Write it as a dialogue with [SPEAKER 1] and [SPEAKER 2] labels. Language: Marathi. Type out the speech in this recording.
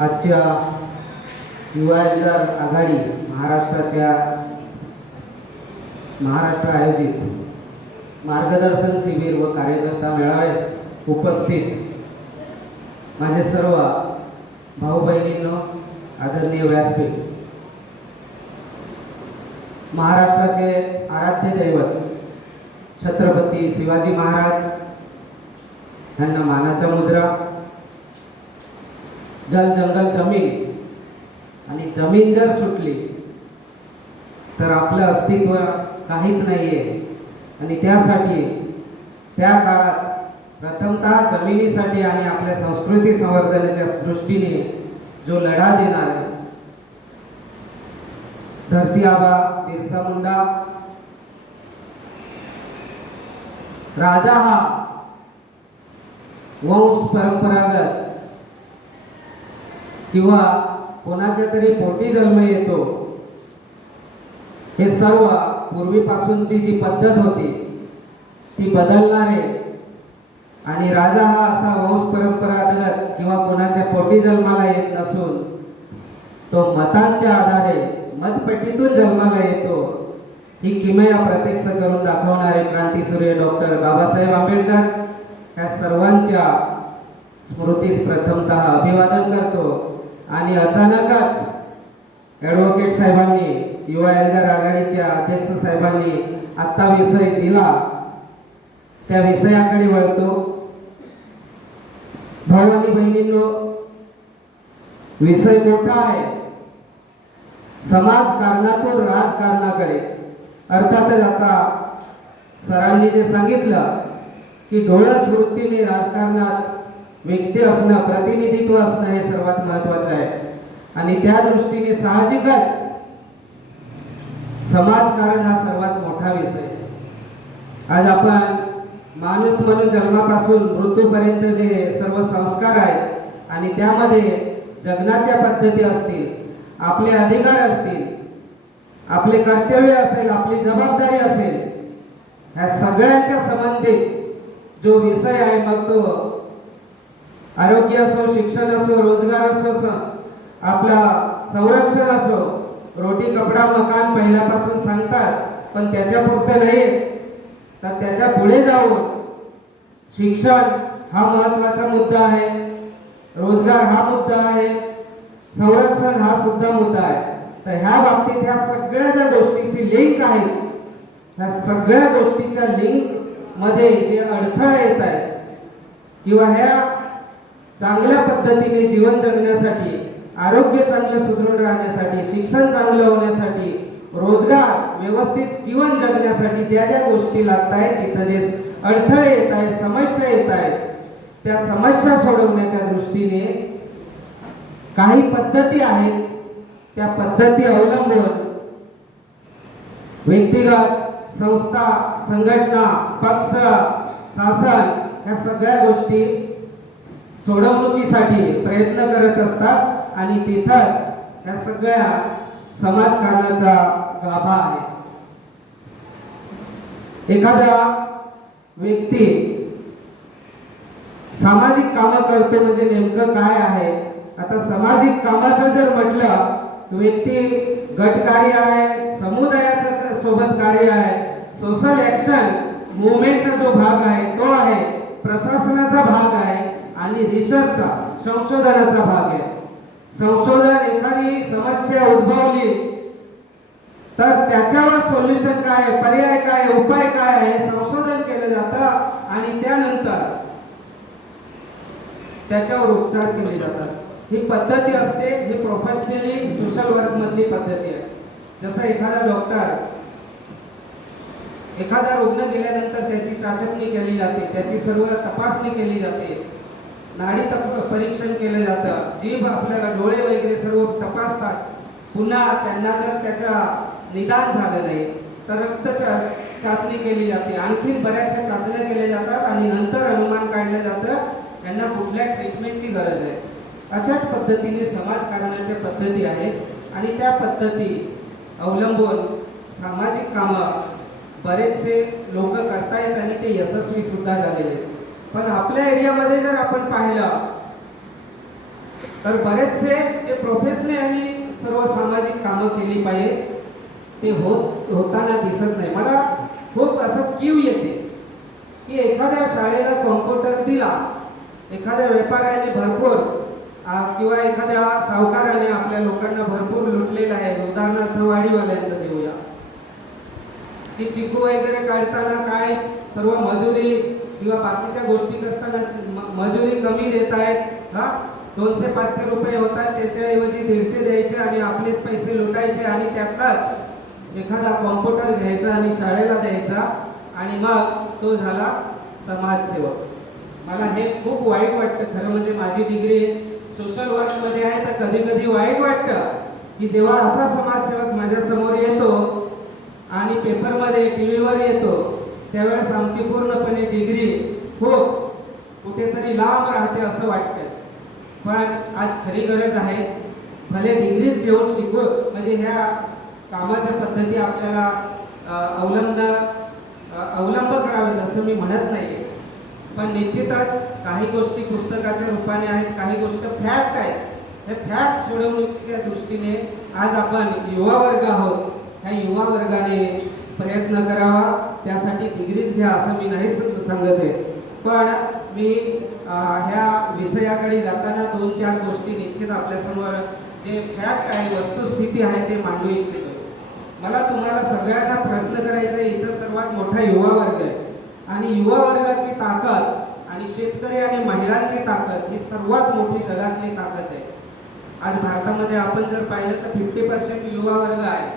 [SPEAKER 1] आजच्या युवा आघाडी महाराष्ट्राच्या महाराष्ट्र आयोजित मार्गदर्शन शिबिर व कार्यकर्ता मेळाव्यास उपस्थित माझे सर्व भाऊ बहिणींनो आदरणीय व्यासपीठ महाराष्ट्राचे आराध्य दैवत छत्रपती शिवाजी महाराज यांना मानाचा मुद्रा जल जंगल जमीन. आणि जमीन जर सुटली तर आपलं अस्तित्व काहीच नाहीये. आणि त्यासाठी त्या काळात प्रथमतः जमिनीसाठी आणि आपल्या संस्कृती संवर्धनाच्या दृष्टीने जो लढा देणार आहे धरती आबा बिरसा मुंडा. राजा हा वंश परंपरागत किंवा कोणाच्या तरी पोटी जन्म येतो हे सर्व पूर्वीपासूनची जी पद्धत होती ती बदलणारे. आणि राजा हा असा वंश परंपरागत किंवा कोणाच्या पोटी जन्माला येत नसून तो मतांच्या आधारे मतपेटीतून जन्माला येतो. ही किमया प्रत्यक्ष करून दाखवणारे क्रांतीसूर्य डॉक्टर बाबासाहेब आंबेडकर या सर्वांच्या स्मृतीस प्रथमतः अभिवादन करतो. आणि अचानकच ॲडव्होकेट साहेबांनी युवा एल्गार आघाडीच्या अध्यक्ष साहेबांनी आत्ता विषय दिला. त्या विषयाकडे वळतो. भाऊ आणि बहिणींनो विषय मोठा आहे. समाजकारणातून राजकारणाकडे अर्थातच आता सरांनी जे सांगितलं की डोळस वृत्तीने राजकारणात व्यक्ती असणं प्रतिनिधित्व असणं हे सर्वात महत्वाचं आहे. आणि त्या दृष्टीने साहजिकच समाजकारण हा सर्वात मोठा विषय आज आपण माणूस म्हणून जन्मापासून मृत्यूपर्यंत जे सर्व संस्कार आहेत आणि त्यामध्ये जगण्याच्या पद्धती असतील आपले अधिकार असतील आपले कर्तव्य असेल आपली जबाबदारी असेल ह्या सगळ्यांच्या संबंधित जो विषय आहे मग तो आरोग्य असो शिक्षण असो रोजगार असो आपला संरक्षण असो रोटी कपडा मकान पहिल्यापासून सांगतात पण त्याच्या फक्त नाही तर त्याच्या पुढे जाऊन शिक्षण हा महत्त्वाचा मुद्दा आहे. रोजगार हा मुद्दा आहे. संरक्षण हा सुद्धा मुद्दा आहे. तर ह्या बाबतीत ह्या सगळ्या ज्या गोष्टीची लिंक आहे ह्या सगळ्या गोष्टीच्या लिंकमध्ये जे अडथळा येत आहेत किंवा ह्या चांगल्या पद्धतीने जीवन जगण्यासाठी आरोग्य चांगलं सुदृढ राहण्यासाठी शिक्षण चांगलं होण्यासाठी रोजगार व्यवस्थित जीवन जगण्यासाठी ज्या ज्या गोष्टी लागत आहेत तिथं जे अडथळे येत आहेत समस्या येत आहेत त्या समस्या सोडवण्याच्या दृष्टीने काही पद्धती आहेत त्या पद्धती अवलंबून व्यक्तिगत संस्था संघटना पक्ष शासन ह्या सगळ्या गोष्टी सोडवणुकीसाठी प्रयत्न करत असतात आणि तिथं या सगळ्या समाजकारणाचा गाभा आहे. एखाद्या व्यक्ती सामाजिक कामं करतो म्हणजे नेमकं काय आहे? आता सामाजिक कामाचं जर म्हटलं व्यक्ती गट कार्य आहे समुदायाचं सोबत कार्य आहे सोशल ऍक्शन मुवमेंटचा जो भाग आहे तो आहे प्रशासनाचा भाग आहे आणि रिसर्चचा संशोधनाचा भाग आहे. संशोधन एखादी समस्या उद्भवली तर त्याच्यावर सोल्युशन काय आहे पर्याय काय आहे उपाय काय आहे हे संशोधन केलं जातं आणि त्यानंतर त्याच्यावर उपचार केले जातात. ही पद्धती असते ही प्रोफेशनली सोशल वर्क मधली पद्धती आहे. जसं एखादा डॉक्टर एखादा रुग्ण गेल्यानंतर त्याची चाचपणी केली जाते त्याची सर्व तपासणी केली जाते. नाडी तप परीक्षण केलं जातं. जीभ आपल्याला डोळे वगैरे सर्व तपासतात. पुन्हा त्यांना जर त्याचा निदान झालं नाही तर रक्त चाचणी केली जाते. आणखीन बऱ्याचशा चाचण्या केल्या जातात आणि नंतर अनुमान काढलं जातं. यांना कुठल्या ट्रीटमेंटची गरज आहे? अशाच पद्धतीने समाजकारणाच्या पद्धती आहेत. आणि त्या पद्धती अवलंबून सामाजिक कामं बरेचसे लोक करतायत आणि ते यशस्वी सुद्धा झालेले आहेत. पण आपल्या एरियामध्ये जर आपण पाहिलं तर बरेचसे जे प्रोफेशनली सर्व सामाजिक कामं केली पाहिजे ते होत होताना दिसत नाही. मला खूप असं कीव येते की एखाद्या शाळेला कॉम्प्युटर दिला एखाद्या व्यापाऱ्याने भरपूर किंवा एखाद्या सावकाराने आपल्या लोकांना भरपूर लुटलेलं आहे. उदाहरणार्थ वाडीवाल्यांचं देऊया की चिकू वगैरे काढताना काय सर्व मजुरी किंवा बाकीच्या गोष्टी करताना मजुरी कमी देत आहेत हा? दोनशे पाचशे रुपये होतात त्याच्याऐवजी दीडशे द्यायचे आणि आपलेच पैसे लुटायचे आणि त्यातलाच एखादा कॉम्प्युटर घ्यायचा आणि शाळेला द्यायचा आणि मग तो झाला समाजसेवक. मला हे खूप वाईट वाटतं खरं म्हणजे माझी डिग्री सोशल वर्कमध्ये आहे तर कधी कधी वाईट वाटतं की जेव्हा असा समाजसेवक माझ्यासमोर येतो आणि पेपरमध्ये टी व्हीवर येतो त्यावेळेस आमची पूर्णपणे डिग्री हो कुठेतरी लांब राहते असं वाटतं पण आज खरी गरज आहे भले डिग्रीच घेऊन शिकू म्हणजे ह्या कामाच्या पद्धती आपल्याला अवलंब अवलंब करावेत असं मी म्हणत नाही पण निश्चितच काही गोष्टी पुस्तकाच्या रूपाने आहेत काही गोष्ट फॅक्ट आहेत. हे फॅक्ट सोडवणुकीच्या दृष्टीने आज आपण युवा वर्ग आहोत. ह्या युवा वर्गाने प्रयत्न करावा. त्यासाठी डिग्रीज घ्या असं मी नाही सांगत आहे. पण मी ह्या विषयाकडे जाताना दोन चार गोष्टी निश्चित आपल्यासमोर जे फॅक्ट आहे वस्तुस्थिती आहे ते मांडू इच्छितो. मला तुम्हाला सगळ्यांना प्रश्न करायचा आहे इथं सर्वात मोठा युवा वर्ग आहे. आणि युवा वर्गाची ताकद आणि शेतकरी आणि महिलांची ताकद ही सर्वात मोठी जगातली ताकद आहे. आज भारतामध्ये आपण जर पाहिलं तर फिफ्टी पर्सेंट युवा वर्ग आहे.